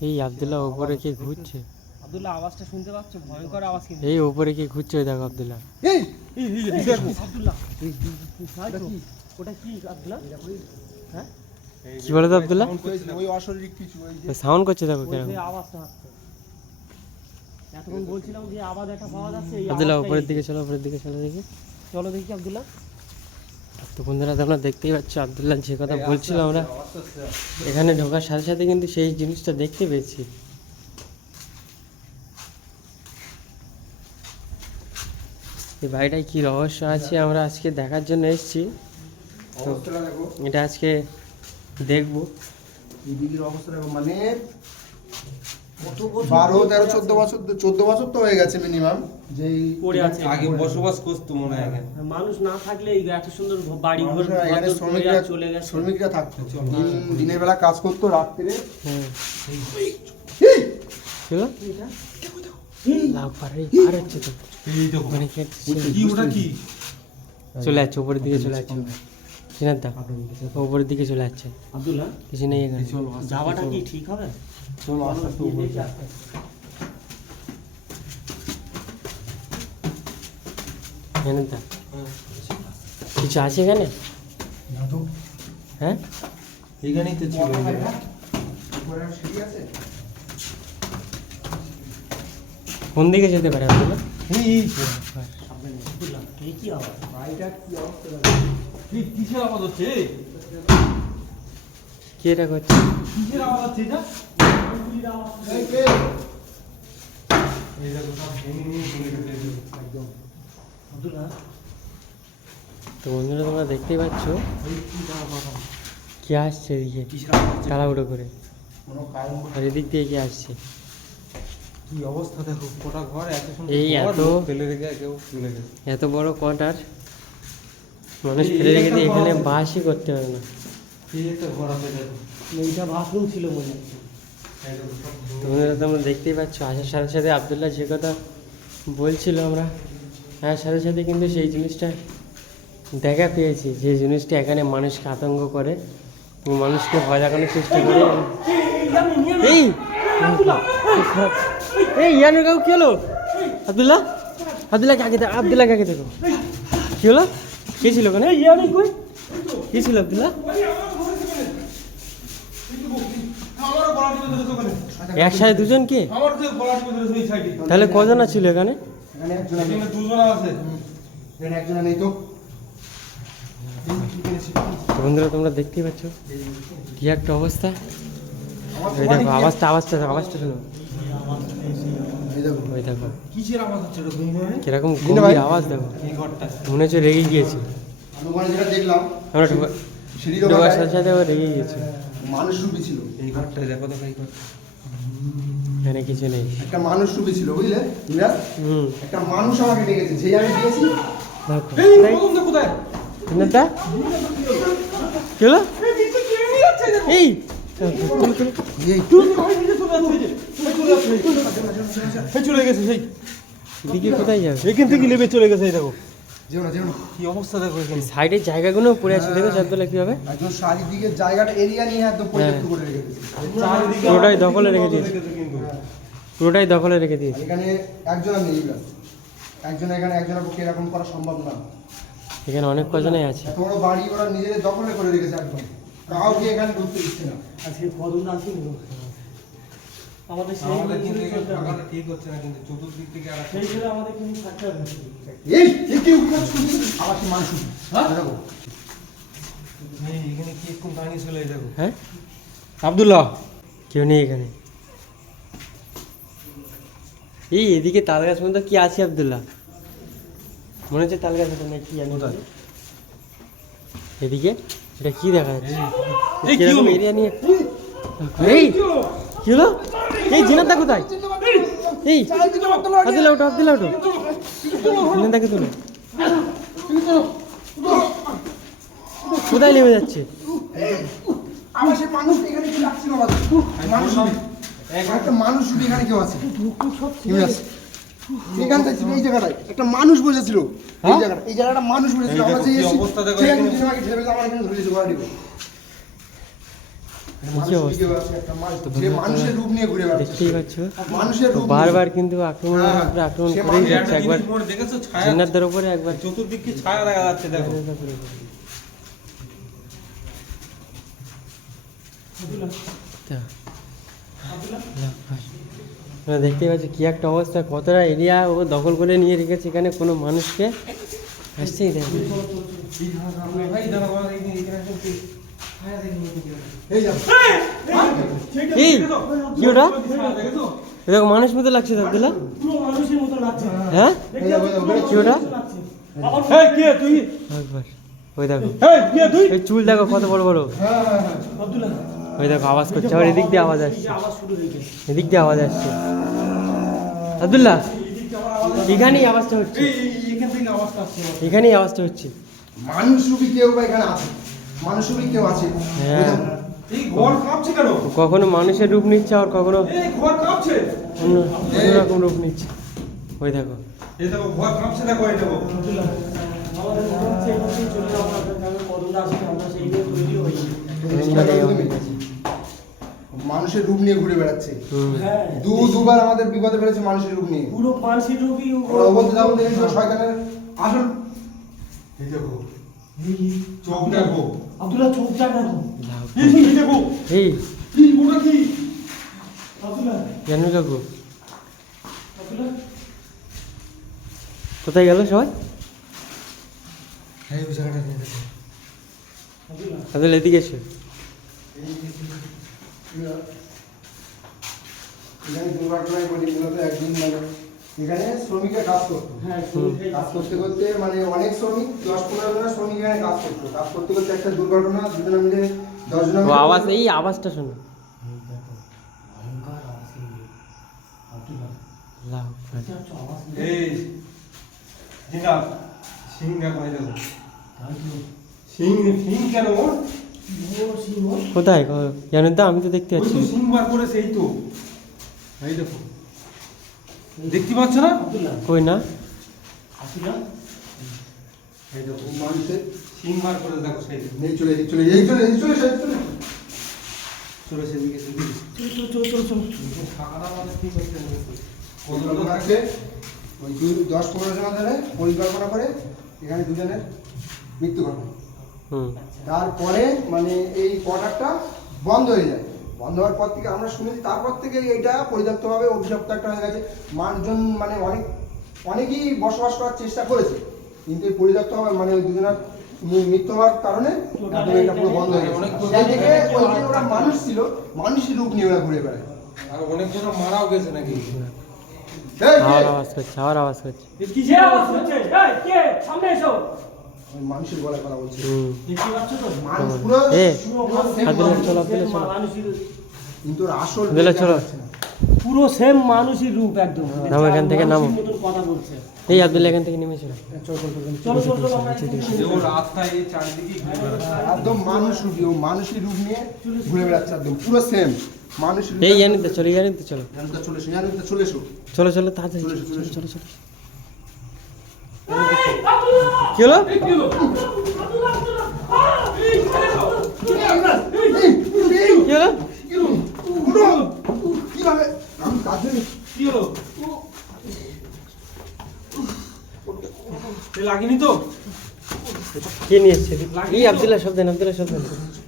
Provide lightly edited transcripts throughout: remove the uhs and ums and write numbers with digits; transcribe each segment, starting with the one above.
এই আব্দুল্লাহ ওপরে কে ঘুরছে? আব্দুল্লাহ আওয়াজটা শুনতে পাচ্ছ? ভয়ঙ্কর আওয়াজ কিন্তু। এই ওপরে কে ঘুরছে? ওই দেখো আব্দুল্লাহ। এই আব্দুল্লাহ ওটা কি আব্দুল্লাহ? হ্যাঁ কি বলে তো আব্দুল্লাহ? ওই অশরীরিক কিছু ওই যে সাউন্ড করছে দেখো কেন। ওই আওয়াজটা হচ্ছে। এতক্ষণ বলছিলাম যে আওয়াজ একটা পাওয়া যাচ্ছে, এই আব্দুল্লাহ আওয়াজটাই। উপরের দিকে চলো, উপরের দিকে চলো দেখি। চলো দেখি আব্দুল্লাহ। তো বন্ধুরা তোমরা দেখতেই পাচ্ছ আব্দুল্লাহ যে কথা বলছিলাম আমরা, এখানে ঢোকার সাথে সাথে কিন্তু সেই জিনিসটা দেখতে পেয়েছি। এই বাড়িটায় কি রহস্য আছে আমরা আজকে দেখার জন্য এসেছি। তো অবস্থাটা দেখো, এটা আজকে দেখবো। এই দিকের অবস্থা দেখো, মানে 12, 13, 14 বছর তো হয়ে গেছে মিনিমাম যেই পড়ে আছে। আগে বসবাস করতো মনে হয় এখানে। মানুষ না থাকলে এই এত সুন্দর বাড়ি ঘর মানুষরা এখানে চলে গেছে। শ্রমিকরা থাকতো, দিনের বেলা কাজ করতো, রাত্রে হ্যাঁ চলো লাভ পার হচ্ছে তো এই দেখো মানে কি ওটা কি? চলে যাচ্ছে উপরের দিকে, চলে যাচ্ছে চিনার দা উপরের দিকে চলে যাচ্ছে। আব্দুল্লাহ কিছু নেই এখানে। যাওয়াটা কি ঠিক হবে? চলো আস্তে আস্তে উপরে যাই। জানেন দা কিছু আছে এখানে? না তো, হ্যাঁ এখানেই তো ছিল। উপরে আর সিঁড়ি আছে? কোন দিকে যেতে পারে আব্দুল্লাহ? আব্দুল্লাহ এই কি আওয়াজ? বাড়িটা কি অবস্থা দেখো। কিসের আওয়াজ হচ্ছে? কি এটা করছে? কিসের আওয়াজ হচ্ছে এটা? এই কে? এই দেখো সব ভেঙে নিয়ে চলে গেছে একদম। আব্দুল্লাহ তো বন্ধুরা তোমরা দেখতেই পাচ্ছ কি আসছে এদিকে কিসের আওয়াজ হচ্ছে? তাড়াহুড়ো করে, কোনো কারণ আর এদিক দিয়ে কি আসছে? কি অবস্থা দেখো, কোটা ঘর এত সুন্দর এই ঘর, এত লোক ফেলে রেখে কেউ চলে গেছে। এত বড় কোয়ার্টার মানুষ ফেলে রেখে দিয়ে এখানে বাসই করতে পারে না। এই একটা ঘর আছে দেখো। এইটা বাথরুম ছিল মনে হচ্ছে। এই দেখো সব ভেঙে- তোমরা তোমরা দেখতেই পাচ্ছ আসার সাথে সাথে আব্দুল্লাহ যে কথা বলছিল আমরা, হ্যাঁ সাথে সাথে কিন্তু সেই জিনিসটা দেখা পেয়েছি, যে জিনিসটা এখানে মানুষকে আতঙ্ক করে এবং মানুষকে ভয় দেখানোর চেষ্টা করে। এই এই ইয়ানুর কাকু কি হলো? আব্দুল্লাহ আব্দুল্লাহকে আগে দেখো, আব্দুল্লাহকে আগে দেখো কি হলো, কে ছিল ওখানে? কি ছিল আব্দুল্লাহ? আমারও গলা টিপে ধরেছে ওখানে। একসাথে দুজন কে? আমার তো গলা টিপে ধরেছে ওই সাইডে। তাহলে কজন ছিল এখানে? এখানে একজন নেই। এখানে দুজন আছে। এখানে একজন নেই তো। তো বন্ধুরা তোমরা দেখতেই পাচ্ছ কি একটা অবস্থা। আমার ওই দেখো আওয়াজটা আওয়াজটা আওয়াজটা শোনো, এই দেখো, ওই দেখো কিসের আওয়াজ হচ্ছে এটা তুমি? কিরকম দিনে ভাই? গভীর আওয়াজ দেখো, এই ঘরটা। মনে হচ্ছে রেগে গিয়েছে। আমি ওখানে যেটা দেখলাম, আমরা সিঁড়ি ঢোকার সাথে সাথে ও রেগে গিয়েছে। মানুষ রূপী ছিল। এই ঘরটা দেখো তো, এই ঘরটা। এখানে কিছু নেই। একটা মানুষ রূপী ছিল, বুঝলে ইমরাজ? একটা মানুষ আমাকে ডেকেছে, যেই আমি দিয়েছি দেখো এই প্রথমটা কোথায়? নেতা কি হলো? এই এই এই চলে গেছে সেই। দিকে কোথায় যাবে? এখান থেকে লেবে চলে গেছে, এই দেখো। যেও না, যেও না। কি অবস্থা দেখো এখানে। সাইডের জায়গাগুলো পড়ে আছে, দেখো চারতলা কি হবে? একজন চারিদিকে জায়গাটা এরিয়া নিয়ে একদম পরিত্যক্ত করে রেখে দিয়েছে। চারিদিকে পুরোটাই আমাদের দখলে রেখে কিন্তু দিয়েছে। রেখেছে কিন্তু। পুরোটাই দখলে রেখে আর দিয়েছে। এখানে একজন আমি ইমরাজ, এখানে একজনের পক্ষে এরকম করা সম্ভব না। এখানে অনেক কজনই আছে। এত বড় বাড়ি ওরা নিজেদের দখলে করে রেখেছে একদম, কাউকে এখানে ঢুকতে দিচ্ছে না। আজকে কদম আসেনি আমাদের সেই আমাদের কিন্তু জিনিস এখানে করতে হবে। থাকাটা ঠিক হচ্ছে না, কিন্তু চতুর্দিক থেকে আর একটা- সেই জন্য আমাদের কিন্তু থাকতে হবে। এই কেউ আবার কি মানুষ দেখো, এই এখানে কি কোন কাহিনী ছিল, এই দেখো। হ্যাঁ আব্দুল্লাহ, কেউ নেই এখানে। এই এদিকে তাল গাছ পর্যন্ত কি আছে আব্দুল্লাহ? মনে হচ্ছে তাল গাছ এটা নাকি জানি না। এদিকে এটা কি দেখা যাচ্ছে? এই কি কিরকম হলো? এরিয়া নিয়ে এই কি হলো? এই জিনাদা কোথায়? এই আব্দুল্লাহ ওঠো, আব্দুল্লাহ ওঠো, জিনাদাকে তুলো। কোথায় নেমে যাচ্ছে? আমার সেই মানুষ এখানে কি লাগছিল আমাদের মানুষ একটা মানুষ এখানে কেউ আছে ইমরাজ, এখান থেকে এই জায়গাটায় একটা মানুষ বসেছিল, এই জায়গাটা মানুষ বসেছিল। এই আমরা দেখো যে কি এসেছি, অবস্থা দেখো ছেলে এখানে। দুজন আমাকে ঠেলে ফেলেছে, আমার এখানে ধরে দিয়েছে গলা টিপে। মানুষ রূপী কেউ আছে, একটা যে মানুষের রূপ নিয়ে ঘুরে বেড়াচ্ছে। দেখতেই পাচ্ছ মানুষের তো রূপ বারবার কিন্তু আক্রমণের হ্যাঁ, উপরে আক্রমণ সে করেই মানুষের যাচ্ছে, একবার দেখেছো ছায়া জিন্নাতদের উপরে, একবার চতুর্দিকে ছায়া দেখা যাচ্ছে দেখো দেখতেই পাচ্ছি কি একটা অবস্থা, কতটা এরিয়া ও দখল করে নিয়ে রেখেছে, এখানে কোনো মানুষকে আসছেই দেখে। ভাই দাঁড়া বাবা, এইখানে একদম ছায়া দেখি এই যা কি কি ওটা দেখেছো এ দেখো মানুষ মতো লাগছে তো আব্দুল্লাহ, পুরো মানুষের মতো লাগছে। হ্যাঁ এই দেখো, এই দেখো, কি ওটা লাগছে। এই কে তুই একবার ওই দেখো, এই কে তুই এই চুল দেখো কত বড় বড়, হ্যাঁ হ্যাঁ হ্যাঁ আব্দুল্লাহ, ওই দেখো আওয়াজ করছে, আবার এদিক দিয়ে আওয়াজ এই আসছে, যে আওয়াজ শুরু হয়ে গেছে। এদিক দিয়ে আওয়াজ আসছে আব্দুল্লাহ, এখানেই আওয়াজটা হচ্ছে, এখান থেকে আওয়াজটা আসছে এখানেই আওয়াজটা হচ্ছে। মানুষ রূপী কেউ বা এখানে আছে, মানুষ রূপী কেউ আছে। হ্যাঁ এই ঘর কাঁপছে কেন কখনো মানুষের রূপ নিচ্ছে, আর কখনো এই ঘর কাঁপছে অন্য অন্যরকম রূপ নিচ্ছে, ওই দেখো এই দেখো ঘর কাঁপছে দেখো এই দেখো আব্দুল্লাহ, আমাদের মনে হচ্ছে এভাবেই চলে যাবো, আপনার গ্রামে কদম আসবে, আমরা সেই নিয়ে তৈরি হয়ে যাবো। মানুষের রূপ নিয়ে ঘুরে বেড়াচ্ছে। হুম হ্যাঁ, দুবার আমাদের বিপদে ফেলেছে মানুষের রূপ নিয়ে। পুরো মানুষের রূপই ওরা বলতে যাবো দেখেছো শয়তানের আসল। এই দেখো চোখ দেখো আব্দুল্লাহ চোখটা দেখো। এই দেখো এই কি ওটা কি আব্দুল্লাহ, জানু কাকু আব্দুল্লাহ, কোথায় গেল সবাই? এই জায়গাটা নিয়ে দেখো। আব্দুল্লাহ, আব্দুল এদিকে এসো, এখানে দুর্ঘটনায় বলি মূলত একদিন মানে এখানে শ্রমিকের কাজ করতো। হ্যাঁ, কাজ করতে করতে মানে অনেক শ্রমিক 10-15 জন শ্রমিক এখানে কাজ করতো। কাজ করতে করতে একটা দুর্ঘটনা, দুজনে মিলে 10 জন ও আওয়াজ, এই আওয়াজটা শোনো, আল্লাহু আকবার। এই জিনা সিং দেখো এই দেখো সিং সিং কেন ওর কোথায় জানেন তো, আমি তো দেখতে ওই পাচ্ছি তো না। সিং বার করেছে এই তো এই দেখো দেখতে পাচ্ছ না আব্দুল্লাহ, কই না, আব্দুল্লাহ, এই দেখো মানুষের সিং বার করে দেখো সেই নেই চলে এই চলে এই চলে এই চলে এই চলে চলে সেদিকে সেদিকে চল। টাকাটা মানে কি করতে হবে পরিকল্পনা আছে ওই 10-15 জন ধরে পরিকল্পনা করে এখানে দুজনের মৃত্যু ঘটে। হুম তারপরে মানে এই কোয়ার্টারটা বন্ধ হয়ে যায়। বন্ধ হওয়ার পর থেকে আমরা শুনেছি তারপর থেকে এইটা পরিত্যক্তভাবে অভিশপ্ত একটা হয়ে গেছে। মানুষজন মানে অনেকেই বসবাস করার চেষ্টা করেছে, কিন্তু এই পরিত্যক্তভাবে মানে ওই দুজনের মৃত্যু হওয়ার কারণে একদম এটা পুরো বন্ধ হয়ে গেছে। সেই থেকে ওই যে ওরা মানুষ ছিল, মানুষের রূপ নিয়ে ওরা ঘুরে বেড়ায়। আর অনেকজন মারাও গেছে নাকি এই আবার কে? আওয়াজ করছে, আবার আওয়াজ করছে। কে আওয়াজ করছে? এই, কে? সামনে এসো। ওই মানুষের গলায় কথা বলছে। হুম দেখতে পাচ্ছ তো? মানুষ পুরো এ, পুরো same আব্দুল্লাহ মানুষ। চলো, আব্দুল্লাহ চলো, মানুষের কিন্তু ওর আসল আব্দুল্লাহ চলো। পুরো সেম মানুষের রূপ একদম। নামো এখান থেকে, নামো। মানুষের মতন কথা বলছে। এই আব্দুল্লাহ এখান থেকে নেমে চলো। চলো আমরা যে ওর আত্মা এই চারিদিকে ঘুরে বেড়াচ্ছে একদম মানুষ রূপী, ও মানুষের রূপ নিয়ে ঘুরে বেড়াচ্ছে একদম পুরো সেম মানুষের রূপ। এই জানি তো চলো, জানি তো চলো, জানুদা চলে এসো, জানুদা চলে এসো। চলো চলো তাড়াতাড়ি চলে এসো, চলো চলে চলো চলো। এই, আব্দুল্লাহ! কি হলো? আব্দুল্লাহ, আব্দুল্লাহ! এই, এই, এই, কি হলো? কি হলো? উঠো! কিভাবে? আমি কাজে কি হলো এ লাগেনি তো কে নিয়ে এসছে? এই আব্দুল্লাহ সব দেন, আব্দুল্লাহ সব দেন।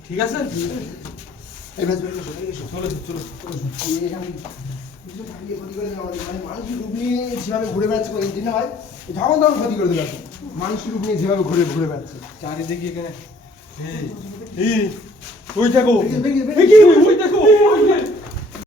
ঠিক আছে এই ভেজ ভেজ এসো, এসো। চলো চলো এই এখানে কিছু থাকলে ক্ষতি করে দেবে আমাদের। মানে মানুষের রূপ নিয়ে যেভাবে ঘুরে বেড়াচ্ছে ওই দিন না ভাই, ঝামন তখন ক্ষতি করে দেবে এখন। মানুষের রূপ নিয়ে যেভাবে ঘুরে ঘুরে বেড়াচ্ছে। চারিদিকে এখানে এই ওই দেখো বেরিয়ে, বেরিয়ে, এই কি ওই দেখো ওই যে